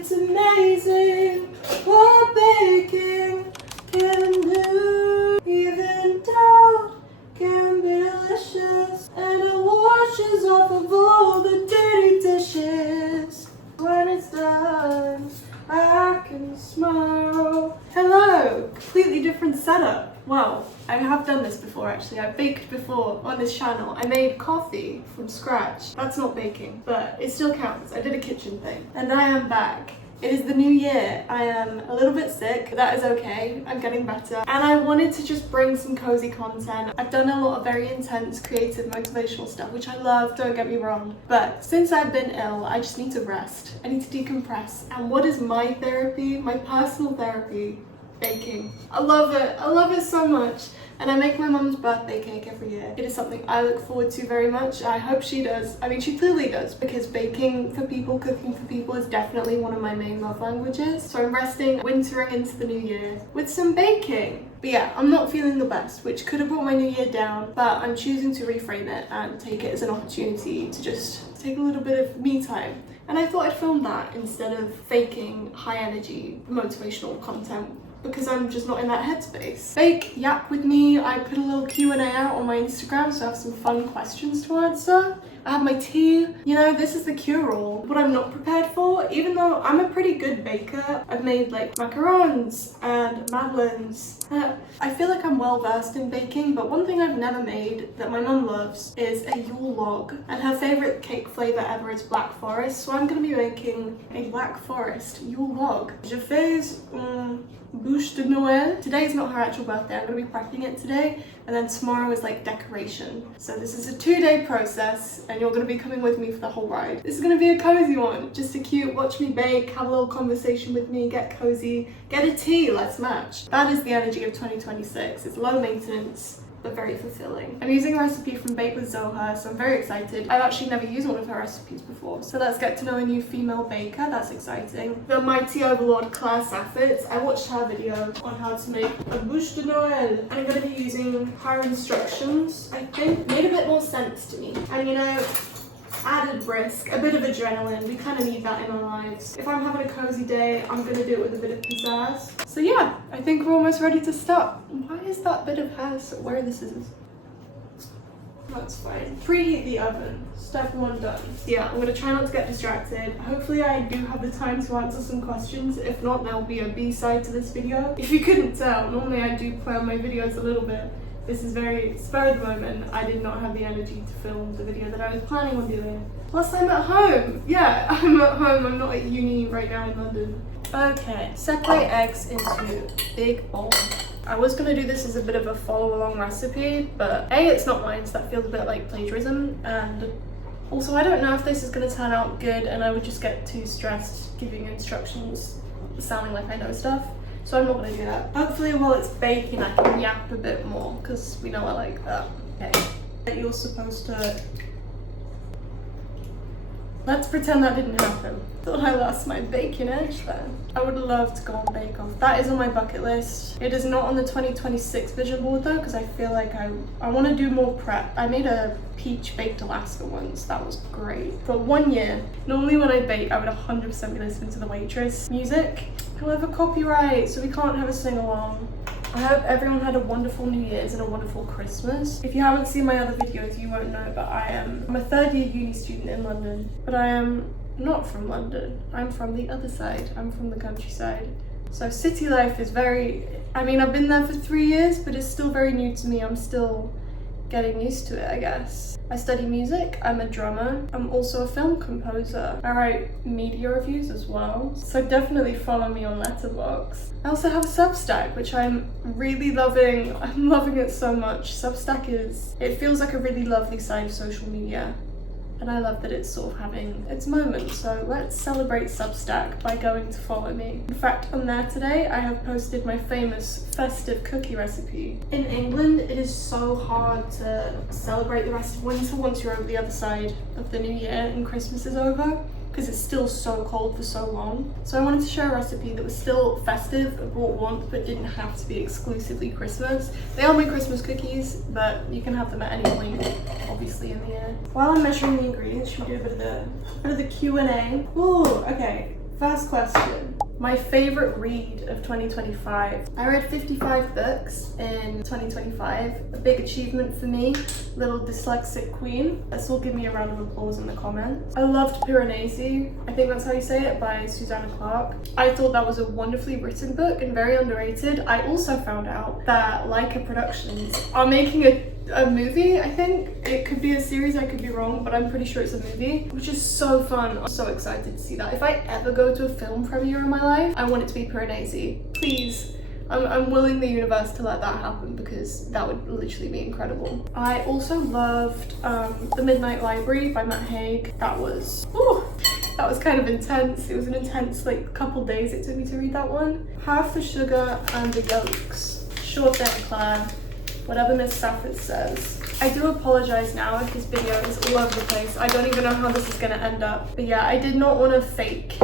It's amazing what baking can do. Even doubt can be delicious, and it washes off of all the dirty dishes. When it's done, I can smile. Hello! Completely different setup. Wow, I have done this before actually. I've baked before on this channel. I made coffee from scratch. That's not baking, but it still counts. I did a kitchen thing. And I am back. It is the new year. I am a little bit sick, but that is okay. I'm getting better. And I wanted to just bring some cozy content. I've done a lot of very intense, creative, motivational stuff, which I love, don't get me wrong. But since I've been ill, I just need to rest. I need to decompress. And what is my therapy? My personal therapy? Baking. I love it. I love it so much. And I make my mum's birthday cake every year. It is something I look forward to very much. I hope she does. I mean, she clearly does, because baking for people, cooking for people is definitely one of my main love languages. So I'm resting, wintering into the new year with some baking. But yeah, I'm not feeling the best, which could have brought my new year down, but I'm choosing to reframe it and take it as an opportunity to just take a little bit of me time. And I thought I'd film that instead of faking high energy, motivational content, because I'm just not in that headspace. Bake, yak with me. I put a little Q&A out on my Instagram, so I have some fun questions to answer. I have my tea. You know, this is the cure-all. What I'm not prepared for, even though I'm a pretty good baker, I've made like macarons and madeleines. I feel like I'm well versed in baking, but one thing I've never made that my mum loves is a Yule log. And her favorite cake flavor ever is black forest, so I'm gonna be making a black forest Yule log. Je fais bûche de Noël. Today is not her actual birthday. I'm gonna be prepping it today, and then tomorrow is like decoration. So this is a 2-day process, and you're gonna be coming with me for the whole ride. This is gonna be a cozy one, just a cute watch me bake, have a little conversation with me, get cozy, get a tea, let's match. That is the energy of 2026. It's low maintenance, but very fulfilling. I'm using a recipe from Bake with Zoha, so I'm very excited. I've actually never used one of her recipes before, so let's get to know a new female baker. That's exciting. The mighty overlord Claire Saffitz. I watched her video on how to make a bûche de Noël. I'm gonna be using her instructions. I think made a bit more sense to me. And you know, added risk, a bit of adrenaline. We kind of need that in our lives. If I'm having a cozy day, I'm gonna do it with a bit of pizzazz. So yeah, I think we're almost ready to start. Why is that bit of hair so where this is? That's fine. Preheat the oven. Step 1 done. Yeah, I'm gonna try not to get distracted. Hopefully I do have the time to answer some questions. If not, there'll be a B-side to this video. If you couldn't tell, normally I do plan my videos a little bit. This is very spur of the moment. I did not have the energy to film the video that I was planning on doing. Plus I'm at home. Yeah, I'm at home. I'm not at uni right now in London. Okay, separate eggs into big bowl. I was gonna do this as a bit of a follow along recipe, but A, it's not mine, so that feels a bit like plagiarism, and also I don't know if this is gonna turn out good, and I would just get too stressed giving instructions sounding like I know stuff. So I'm not gonna do that. Hopefully while it's baking I can yap a bit more, because we know I like that. Okay. You're supposed to... Let's pretend that didn't happen. Thought I lost my baking edge then. I would love to go on Bake Off. That is on my bucket list. It is not on the 2026 vision board though, because I feel like I want to do more prep. I made a peach baked Alaska once. That was great. For 1 year, normally when I bake, I would 100% be listening to the waitress music. However, copyright, so we can't have a sing-along. I hope everyone had a wonderful New Year's and a wonderful Christmas. If you haven't seen my other videos, you won't know, but I'm a 3rd-year uni student in London, but I am not from London. I'm from the other side. I'm from the countryside. So city life is very, I mean, I've been there for 3 years, but it's still very new to me. I'm still getting used to it, I guess. I study music, I'm a drummer, I'm also a film composer. I write media reviews as well, so definitely follow me on Letterboxd. I also have a Substack, which I'm really loving. I'm loving it so much. Substack it feels like a really lovely side of social media. And I love that it's sort of having its moment, so let's celebrate Substack by going to follow me. In fact, on there today, I have posted my famous festive cookie recipe. In England, it is so hard to celebrate the rest of winter once you're over the other side of the new year and Christmas is over, because it's still so cold for so long. So I wanted to share a recipe that was still festive, brought warmth, but didn't have to be exclusively Christmas. They are my Christmas cookies, but you can have them at any point, obviously, in the year. While I'm measuring the ingredients, should we do a bit of the Q&A? Ooh, okay. First question. My favorite read of 2025. I read 55 books in 2025. A big achievement for me. Little dyslexic queen. Let's all give me a round of applause in the comments. I loved Piranesi, I think that's how you say it, by Susanna Clarke. I thought that was a wonderfully written book and very underrated. I also found out that Leica Productions are making a movie, I think. It could be a series, I could be wrong, but I'm pretty sure it's a movie, which is so fun. I'm so excited to see that. If I ever go to a film premiere in my life, I want it to be Piranesi. Please. I'm willing the universe to let that happen because that would literally be incredible. I also loved The Midnight Library by Matt Haig. That was kind of intense. It was an intense couple days it took me to read that one. Half the Sugar and the Yolks. Sure thing, Claire. Whatever Miss Safford says. I do apologize now if this video is all over the place. I don't even know how this is gonna end up. But yeah, I did not want to fake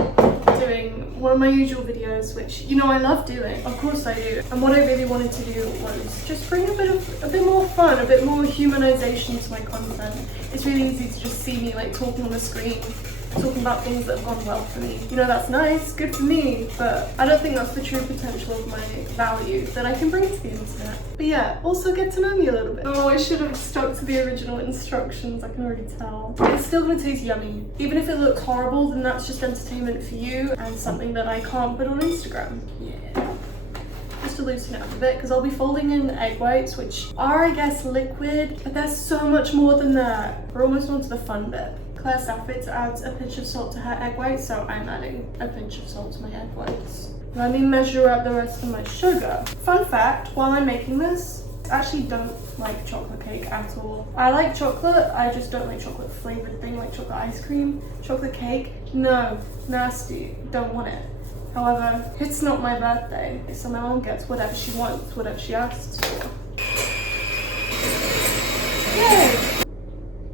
doing one of my usual videos, which, you know, I love doing. Of course I do. And what I really wanted to do was just bring a bit more fun, a bit more humanization to my content. It's really easy to just see me talking on the screen, talking about things that have gone well for me. You know, that's nice, good for me, but I don't think that's the true potential of my value that I can bring to the internet. But yeah, also get to know me a little bit. Oh, I should have stuck to the original instructions, I can already tell. It's still gonna taste yummy. Even if it looks horrible, then that's just entertainment for you and something that I can't put on Instagram. Yeah. Just to loosen it up a bit, because I'll be folding in egg whites, which are, I guess, liquid, but there's so much more than that. We're almost on to the fun bit. Claire Safford adds a pinch of salt to her egg whites, so I'm adding a pinch of salt to my egg whites. Let me measure out the rest of my sugar. Fun fact, while I'm making this, I actually don't like chocolate cake at all. I like chocolate, I just don't like chocolate flavored thing like chocolate ice cream. Chocolate cake, no, nasty, don't want it. However, it's not my birthday, so my mom gets whatever she wants, whatever she asks for. Yay!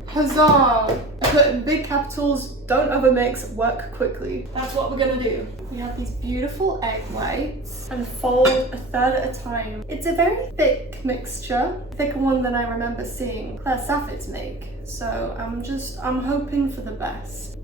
Huzzah! I put in big capitals, don't overmix, work quickly. That's what we're gonna do. We have these beautiful egg whites and fold a third at a time. It's a very thick mixture, thicker one than I remember seeing Claire Safford's make. So I'm hoping for the best.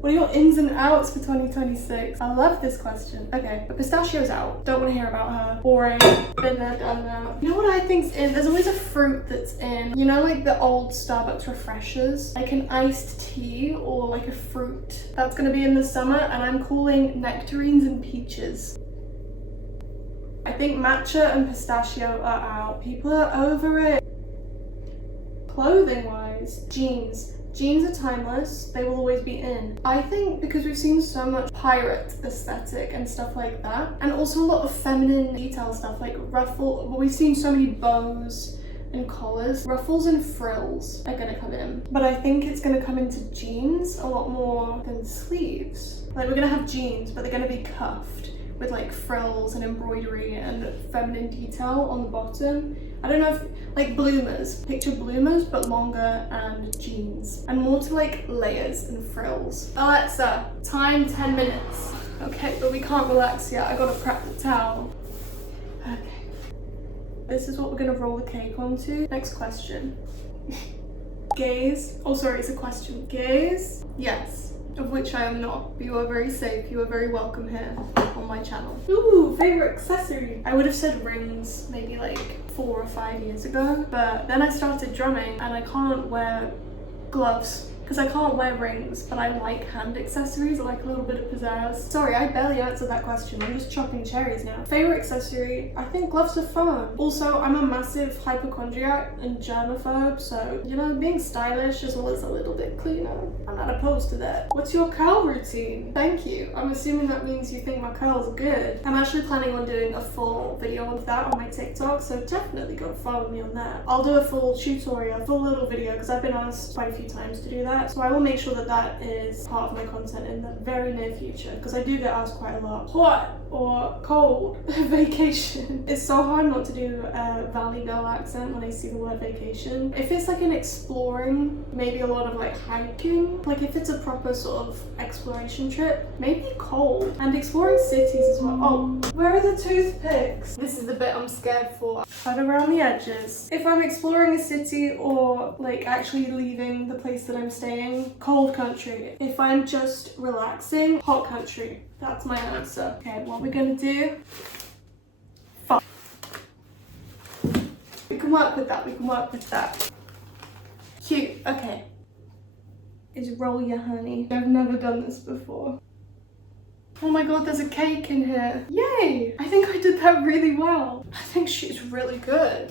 What are your ins and outs for 2026? I love this question. Okay, but pistachio's out. Don't want to hear about her. Boring. Been there, done that. You know what I think's in? There's always a fruit that's in. You know, like the old Starbucks refreshers? Like an iced tea or like a fruit. That's gonna be in the summer, and I'm calling nectarines and peaches. I think matcha and pistachio are out. People are over it. Clothing-wise, jeans. Jeans are timeless, they will always be in. I think because we've seen so much pirate aesthetic and stuff like that, and also a lot of feminine detail stuff like we've seen so many bows and collars. Ruffles and frills are gonna come in. But I think it's gonna come into jeans a lot more than sleeves. Like we're gonna have jeans, but they're gonna be cuffed with like frills and embroidery and feminine detail on the bottom. I don't know if, like bloomers, picture bloomers, but longer and jeans. And more to like layers and frills. Alexa, time 10 minutes. Okay, but we can't relax yet. I gotta prep the towel. Okay. This is what we're gonna roll the cake onto. Next question. Gays, oh sorry, it's a question. Gays? Yes. Of which I am not. You are very safe. You are very welcome here on my channel. Ooh, favorite accessory. I would have said rings maybe like 4 or 5 years ago, but then I started drumming and I can't wear gloves because I can't wear rings, but I like hand accessories. I like a little bit of pizzazz. Sorry, I barely answered that question. I'm just chopping cherries now. Favorite accessory? I think gloves are fun. Also, I'm a massive hypochondriac and germaphobe, so, you know, being stylish as well as a little bit cleaner, I'm not opposed to that. What's your curl routine? Thank you. I'm assuming that means you think my curls are good. I'm actually planning on doing a full video of that on my TikTok, so definitely go follow me on that. I'll do a full tutorial, full little video, because I've been asked quite a few times to do that. So I will make sure that that is part of my content in the very near future, because I do get asked quite a lot. What? or cold vacation. It's so hard not to do a Valley Girl accent when I see the word vacation. If it's like an exploring, maybe a lot of like hiking, like if it's a proper sort of exploration trip, maybe cold. And exploring cities as well. Oh, where are the toothpicks? This is the bit I'm scared for. Cut around the edges. If I'm exploring a city or like actually leaving the place that I'm staying, cold country. If I'm just relaxing, hot country. That's my answer. Okay, what we're gonna do? Fuck. We can work with that, we can work with that. Cute, okay. Is roll your honey. I've never done this before. Oh my god, there's a cake in here. Yay! I think I did that really well. I think she's really good.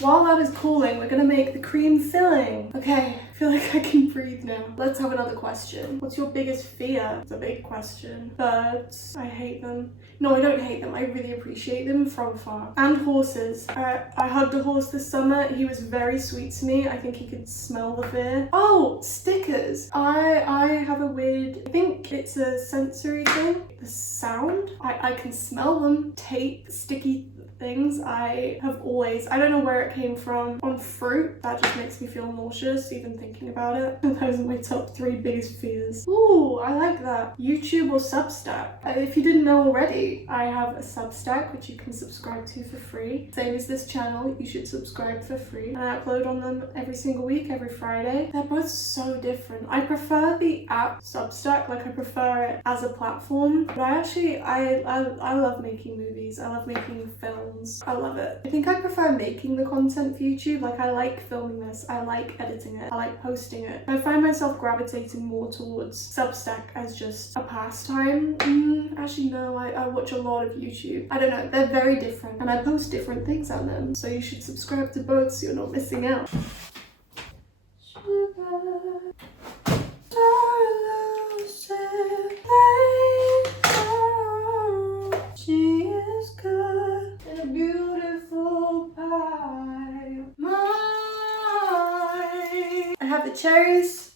While that is cooling, we're gonna make the cream filling. Okay, I feel like I can breathe now. Let's have another question. What's your biggest fear? It's a big question. Birds. I hate them. No, I don't hate them. I really appreciate them from afar. And horses. I hugged a horse this summer. He was very sweet to me. I think he could smell the fear. Oh, stickers. I have a weird, I think it's a sensory thing. The sound. I can smell them. Tape, sticky things. I have always, I don't know where it came from, on fruit. That just makes me feel nauseous even thinking about it. Those are my top 3 biggest fears. Ooh, I like that. YouTube or Substack. If you didn't know already, I have a Substack which you can subscribe to for free. Same as this channel, you should subscribe for free. And I upload on them every single week, every Friday. They're both so different. I prefer the app Substack, like I prefer it as a platform. But I actually, I love making movies. I love making films. I love it. I think I prefer making the content for YouTube. Like I like filming this, I like editing it, I like posting it. I find myself gravitating more towards Substack as just a pastime. Actually no, I watch a lot of YouTube. I don't know, they're very different and I post different things on them. So you should subscribe to both so you're not missing out. She is good and a beautiful pie. I have the cherries,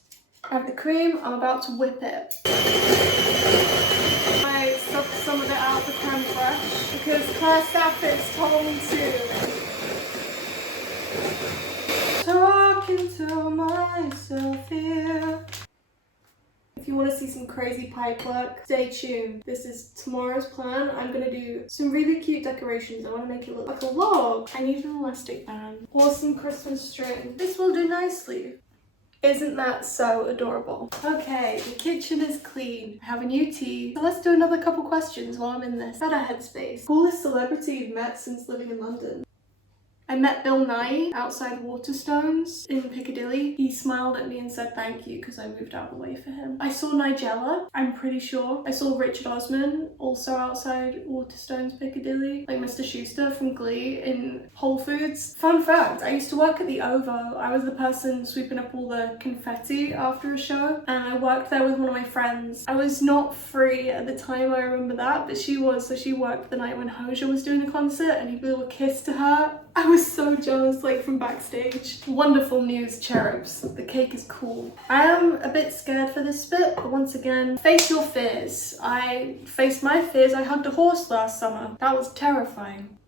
I have the cream, I'm about to whip it. I sucked some of it out of the creme fraiche because Claire Stafford's told me to. Talking to myself here. If you want to see some crazy pipe work, stay tuned. This is tomorrow's plan. I'm going to do some really cute decorations. I want to make it look like a log. I need an elastic band or some Christmas string. This will do nicely. Isn't that so adorable? Okay, the kitchen is clean. I have a new tea. So let's do another couple questions while I'm in this better headspace. Coolest celebrity you've met since living in London? I met Bill Nye outside Waterstones in Piccadilly. He smiled at me and said thank you because I moved out of the way for him. I saw Nigella, I'm pretty sure. I saw Richard Osman also outside Waterstones Piccadilly. Like Mr. Schuster from Glee in Whole Foods. Fun fact, I used to work at the OVO. I was the person sweeping up all the confetti after a show and I worked there with one of my friends. I was not free at the time, I remember that, but she was, so she worked the night when Hozier was doing the concert and he blew a kiss to her. I was so jealous, like from backstage. Wonderful news, cherubs. The cake is cool. I am a bit scared for this bit, but once again, face your fears. I faced my fears. I hugged a horse last summer. That was terrifying.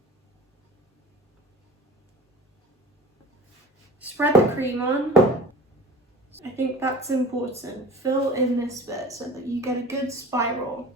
Spread the cream on. I think that's important. Fill in this bit so that you get a good spiral.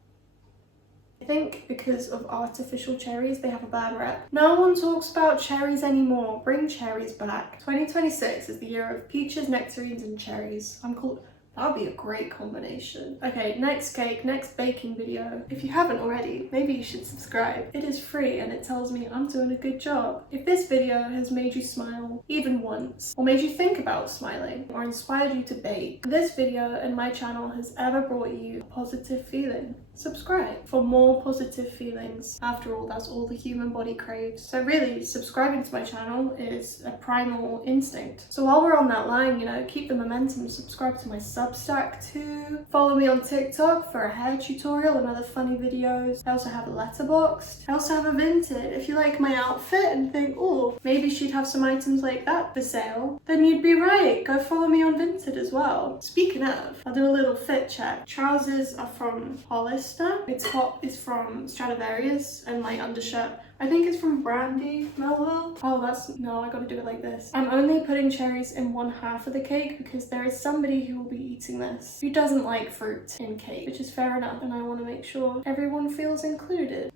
I think because of artificial cherries, they have a bad rep. No one talks about cherries anymore. Bring cherries back. 2026 is the year of peaches, nectarines, and cherries. That would be a great combination. Okay, next cake, next baking video. If you haven't already, maybe you should subscribe. It is free and it tells me I'm doing a good job. If this video has made you smile even once, or made you think about smiling, or inspired you to bake, this video and my channel has ever brought you a positive feeling, subscribe for more positive feelings. After all, that's all the human body craves. So really, subscribing to my channel is a primal instinct. So while we're on that line, you know, keep the momentum, subscribe to my Substack too. Follow me on TikTok for a hair tutorial and other funny videos. I also have a Letterboxd. I also have a Vinted. If you like my outfit and think, oh, maybe she'd have some items like that for sale, then you'd be right. Go follow me on Vinted as well. Speaking of, I'll do a little fit check. Trousers are from Hollis. Its top is from Stradivarius, and my undershirt, I think it's from Brandy Melville. Oh, no, I gotta do it like this. I'm only putting cherries in one half of the cake because there is somebody who will be eating this who doesn't like fruit in cake, which is fair enough, and I want to make sure everyone feels included.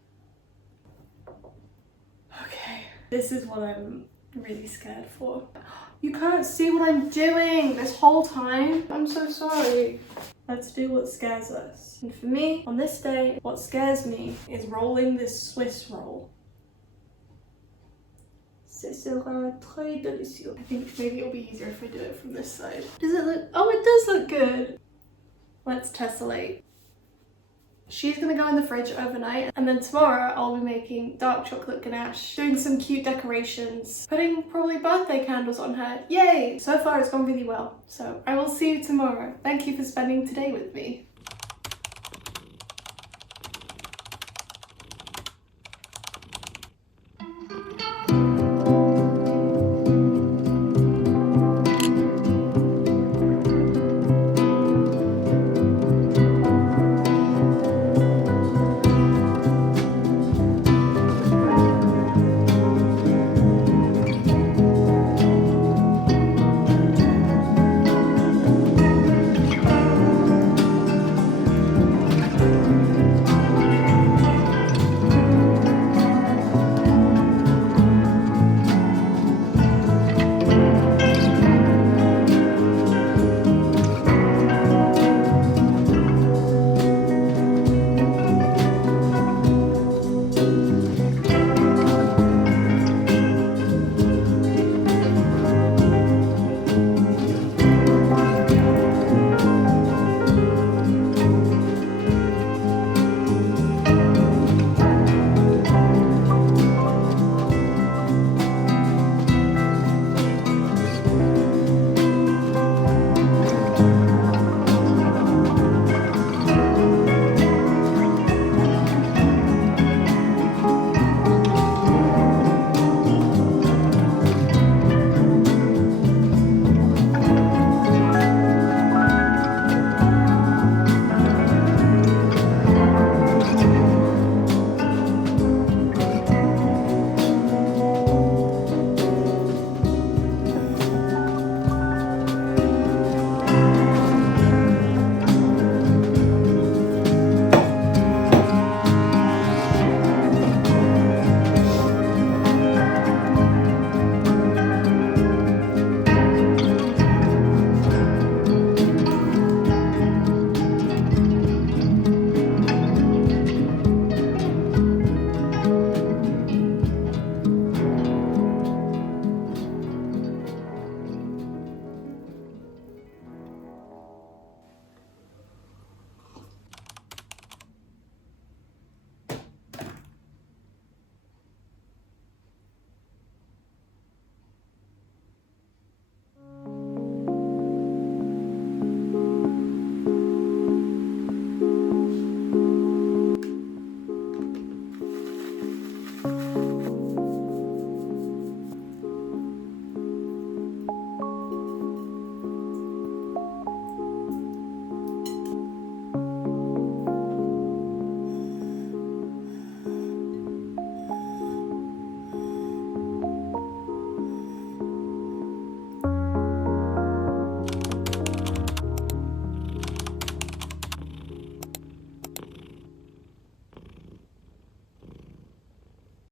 Okay, this is what I'm really scared for. You can't see what I'm doing this whole time. I'm so sorry. Let's do what scares us. And for me, on this day, what scares me is rolling this Swiss roll. Ce sera très délicieux. I think maybe it'll be easier if I do it from this side. Does it look? Oh, it does look good. Let's tessellate. She's gonna go in the fridge overnight, and then tomorrow I'll be making dark chocolate ganache, doing some cute decorations, putting probably birthday candles on her. Yay! So far it's gone really well. So I will see you tomorrow. Thank you for spending today with me.